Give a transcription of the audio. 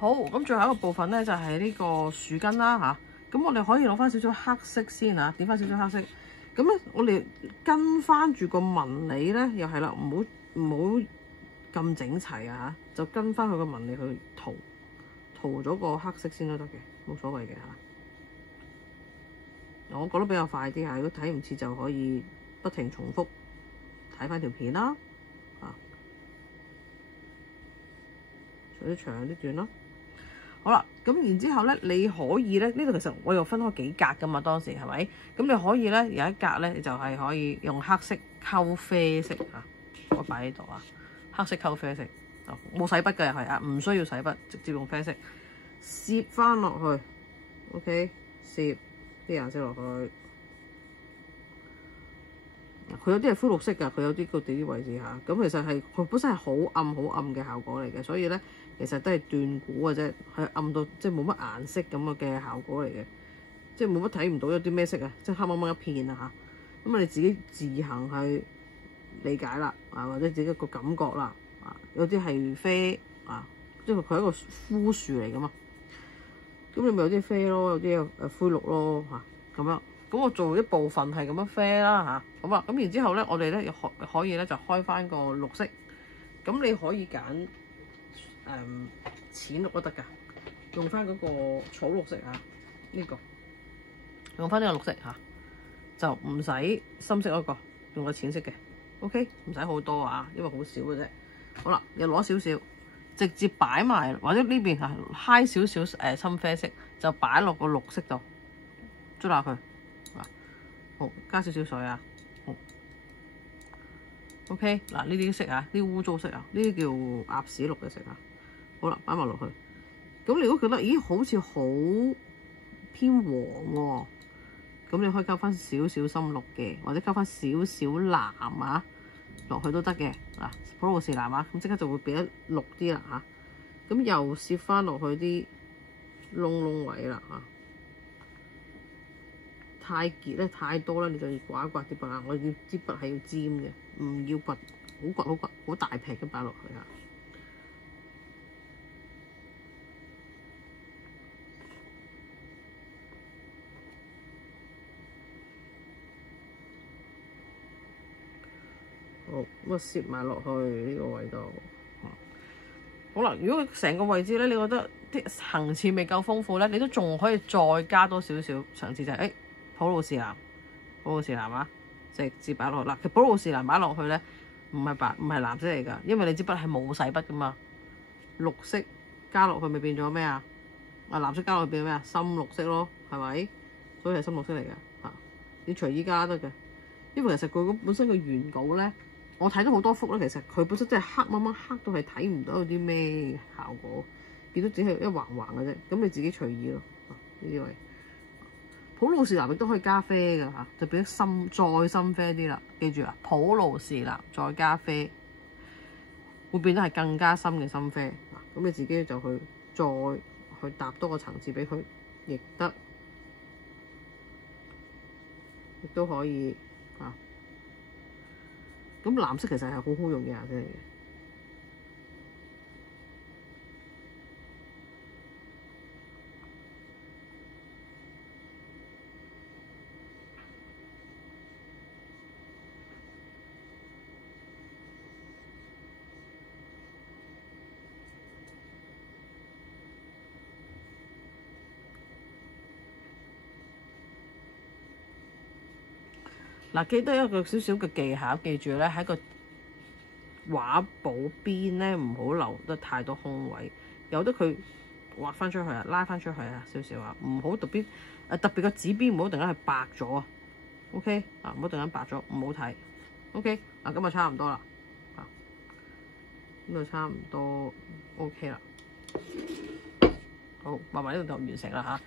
好，咁最後一個部分咧就係呢個樹根啦嚇。咁我哋可以攞翻少少黑色先嚇，點翻少少黑色。咁咧我哋跟翻住個紋理咧，又係啦，唔好咁整齊啊嚇，就跟翻佢個紋理去塗咗個黑色先都得嘅，冇所謂嘅嚇。我覺得比較快啲嚇，如果睇唔切就可以不停重複睇翻條片啦嚇，除啲長啲短咯。好啦，咁然之後咧，你可以咧，呢度其實我又分開幾格噶嘛，當時係咪？咁你可以咧有一格咧，就係可以用黑色溝啡色啊，我擺喺度啊，黑色溝啡色，冇洗筆嘅又係啊，唔需要洗筆，直接用啡色攝翻落去 ，OK， 攝啲顏色落去。佢有啲係灰綠色㗎，佢有啲個啲位置嚇，咁其實係佢本身係好暗嘅效果嚟嘅，所以咧其實都係斷估嘅啫，係暗到即係冇乜顏色咁嘅效果嚟嘅，即係冇乜睇唔到有啲咩色啊，即係黑掹掹一片啊嚇，咁你自己自行去理解啦，啊或者自己個感覺啦，啊有啲係啡啊，即係佢係一個枯樹嚟㗎嘛，咁你咪有啲啡咯，有啲灰綠咯嚇，咁樣。咁我做一部分係咁樣啡啦嚇，咁啊，咁然之後咧，我哋咧可以咧就開翻個綠色，咁你可以揀淺綠都得㗎，用翻嗰個草綠色嚇，呢個用翻呢個綠色嚇，就唔使深色嗰個，用個淺色嘅 ，OK， 唔使好多啊，因為好少嘅啫。好啦，又攞少少，直接擺埋或者呢邊嚇揩少少深啡色，就擺落個綠色度，捽下佢。好，加少少水啊，好 ，OK， 嗱呢啲色啊，呢啲污糟色啊，呢啲叫鴨屎綠嘅色啊，好啦，擺埋落去。咁你如果覺得，咦，好似好偏黃喎，咁你可以加翻少少深綠嘅，或者加翻少少藍啊落去都得嘅。嗱，普魯士藍啊，咁即刻就會變得綠啲啦嚇。咁又攝翻落去啲窿位啦嚇。太結咧，太多咧，你就要刮一刮啲筆啊！我要支筆係要尖嘅，唔要刮好大劈咁擺落去啊！好，咁啊攝埋落去呢個位度。好啦，如果成個位置咧，你覺得啲層次未夠豐富咧，你都仲可以再加多少少層次，就係普魯士藍。普魯士藍啊，直接擺落去嗱。其實普魯士藍擺落去咧，唔係藍色嚟㗎，因為你支筆係冇洗筆㗎嘛。綠色加落去咪變咗咩啊？藍色加落去變咗咩啊？深綠色咯，係咪？所以係深綠色嚟㗎嚇。你隨意加得嘅，因為其實佢本身個原稿咧，我睇到好多幅咧，其實佢本身真係黑掹掹黑到係睇唔到有啲咩效果，見到只係一橫橫嘅啫。咁你自己隨意咯，呢啲位。普魯士藍亦都可以加啡㗎嚇，就變得再深啡啲啦。記住啊，普魯士藍再加啡，會變得係更加深嘅深啡。咁你自己就再去搭多個層次俾佢，亦得，亦都可以啊。咁藍色其實係好好用嘅顏色嚟嘅。嗱，記得一個少少嘅技巧，記住咧喺個畫簿邊咧唔好留得太多空位，由得佢畫翻出去啊，拉翻出去啊，少少啊，唔好特別個紙邊唔好突然間係白咗啊 ，OK 啊，唔好突然間白咗，唔好睇 ，OK 嗱，咁就差唔多啦，啊，咁就差唔多 OK 啦，好，畫埋呢度就完成啦嚇。